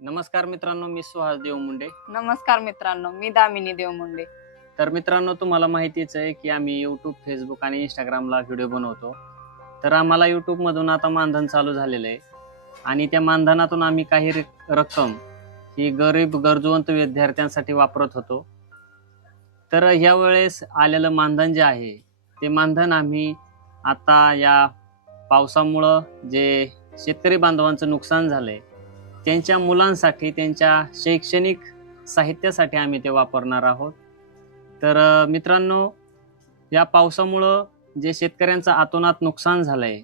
नमस्कार मित्रांनो मी सुहास देवमुंडे. नमस्कार मित्रांनो मी दामिनी देवमुंडे. तर मित्रांनो तुम्हाला माहितीच आहे की आम्ही यूट्यूब फेसबुक आणि इंस्टाग्रामला व्हिडिओ बनवतो. तर आम्हाला यूट्यूबमधून आता मानधन चालू झालेलं आहे. आणि त्या मानधनातून आम्ही काही रक- रक्कम ही गरीब गरजवंत विद्यार्थ्यांसाठी वापरत होतो. तर ह्या वेळेस आलेलं मानधन जे आहे ते मानधन आम्ही आता या पावसामुळं जे शेतकरी बांधवांचं नुकसान झालंय त्यांच्या मुलांसाठी त्यांच्या शैक्षणिक साहित्यासाठी आम्ही ते वापरणार आहोत. तर मित्रांनो या पावसामुळं जे शेतकऱ्यांचं आतोनात नुकसान झालं आहे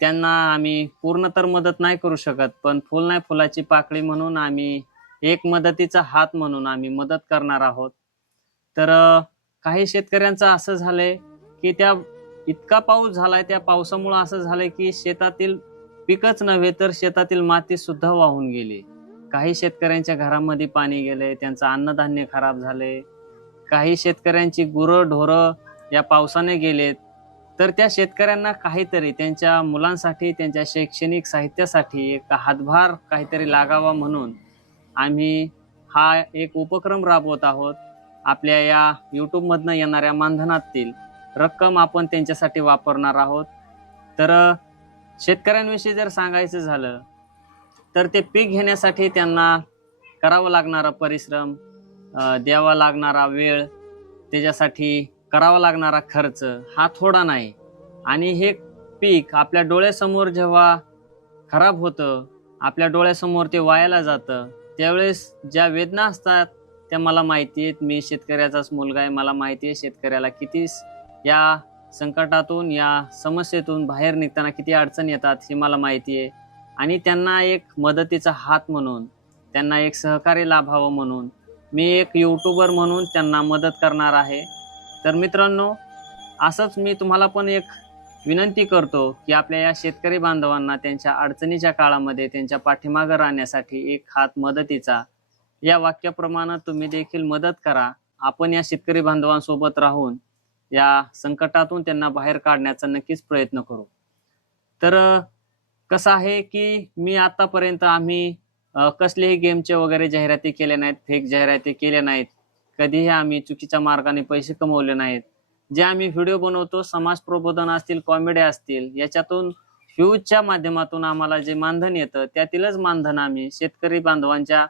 त्यांना आम्ही पूर्ण तर मदत नाही करू शकत पण फुल नाही फुलाची पाकळी म्हणून आम्ही एक मदतीचा हात म्हणून आम्ही मदत करणार आहोत. तर काही शेतकऱ्यांचं असं झालंय की त्या इतका पाऊस झालाय त्या पावसामुळं असं झालंय की शेतातील पिकच नव्हे तर शेतातील माती सुद्धा वाहून गेली. काही शेतकऱ्यांच्या घरामध्ये पाणी गेले त्यांचं अन्नधान्य खराब झाले. काही शेतकऱ्यांची गुरं ढोरं या पावसाने गेलेत. तर त्या शेतकऱ्यांना काहीतरी त्यांच्या मुलांसाठी त्यांच्या शैक्षणिक साहित्यासाठी एक हातभार काहीतरी लागावा म्हणून आम्ही हा एक उपक्रम राबवत आहोत. आपल्या या यूट्यूबमधनं येणाऱ्या मानधनातील रक्कम आपण त्यांच्यासाठी वापरणार आहोत. तर शेतकऱ्यांविषयी जर सांगायचं झालं तर ते पीक घेण्यासाठी त्यांना करावं लागणारा परिश्रम द्यावा लागणारा वेळ त्याच्यासाठी करावा लागणारा खर्च हा थोडा नाही. आणि हे पीक आपल्या डोळ्यासमोर जेव्हा खराब होतं आपल्या डोळ्यासमोर ते वायाला जातं त्यावेळेस ज्या वेदना असतात त्या मला माहिती आहेत. मी शेतकऱ्याचाच मुलगा आहे. मला माहिती आहे शेतकऱ्याला किती या संकटातून या समस्येतून बाहेर निघताना किती अडचण येतात हे मला माहिती आहे. आणि त्यांना एक मदतीचा हात म्हणून त्यांना एक सहकार्य लाभावं म्हणून मी एक यूट्यूबर म्हणून त्यांना मदत करणार आहे. तर मित्रांनो असंच मी तुम्हाला पण एक विनंती करतो की आपल्या या शेतकरी बांधवांना त्यांच्या अडचणीच्या काळामध्ये त्यांच्या पाठीमागं राहण्यासाठी एक हात मदतीचा या वाक्याप्रमाणे तुम्ही देखील मदत करा. आपण या शेतकरी बांधवांसोबत राहून या संकटातून त्यांना बाहेर काढण्याचा नक्कीच प्रयत्न करू. तर कसं आहे की मी आतापर्यंत आम्ही कसलेही गेमचे वगैरे जाहिराती केल्या नाहीत फेक जाहिराती केल्या नाहीत कधीही आम्ही चुकीच्या मार्गाने पैसे कमवले नाहीत. जे आम्ही व्हिडिओ बनवतो समाज प्रबोधन असतील कॉमेडी असतील याच्यातून व्ह्यूजच्या माध्यमातून आम्हाला जे मानधन येतं त्यातीलच मानधन आम्ही शेतकरी बांधवांच्या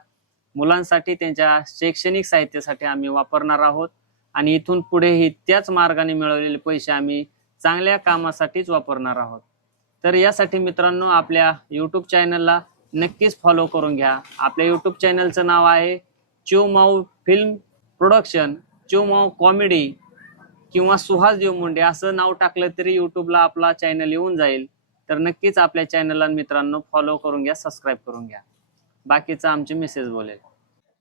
मुलांसाठी त्यांच्या शैक्षणिक साहित्यासाठी आम्ही वापरणार आहोत. आणि इथून पुढेही त्याच मार्गाने मिळवलेले पैसे आम्ही चांगल्या कामासाठीच वापरणार आहोत. तर यासाठी मित्रांनो आपल्या यूट्यूब चॅनलला नक्कीच फॉलो करून घ्या. आपल्या यूट्यूब चॅनलचं नाव आहे Chivmau film production Chivmau comedy किंवा सुहास देव मुंडे असं नाव टाकलं तरी यूट्यूबला आपला चॅनल येऊन जाईल. तर नक्कीच आपल्या चॅनलला मित्रांनो फॉलो करून घ्या सबस्क्राईब करून घ्या. बाकीचं आमचे मेसेज बोलेल.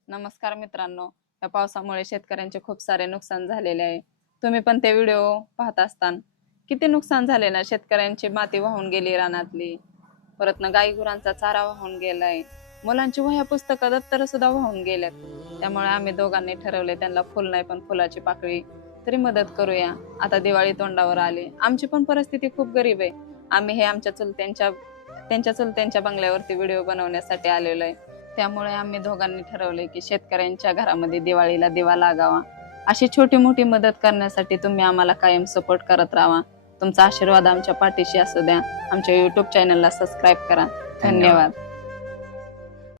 नमस्कार मित्रांनो. या पावसामुळे शेतकऱ्यांचे खूप सारे नुकसान झालेले आहे. तुम्ही पण ते व्हिडिओ पाहत असताना. किती नुकसान झाले ना शेतकऱ्यांची माती वाहून गेली रानातली. परत ना गाई गुरांचा चारा वाहून गेलाय. मुलांची वह्या पुस्तकं दप्तर सुद्धा वाहून गेल्यात. त्यामुळे आम्ही दोघांनी ठरवले त्यांना फुल नाही पण फुलाची पाकळी तरी मदत करूया. आता दिवाळी तोंडावर आली. आमची पण परिस्थिती खूप गरीब आहे. आम्ही हे आमच्या चुलत्यांच्या त्यांच्या चुलत्यांच्या बंगल्यावरती व्हिडिओ बनवण्यासाठी आलेलो आहे. त्यामुळे आम्ही दोघांनी ठरवले की शेतकऱ्यांच्या घरामध्ये दिवाळीला दिवा लागावा. अशी छोटी मोठी मदत करण्यासाठी तुम्ही आम्हाला कायम सपोर्ट करत राहा. तुमचा आशीर्वाद आमच्या पाठीशी असू द्या. आमच्या युट्यूब चॅनलला सबस्क्राईब करा. धन्यवाद.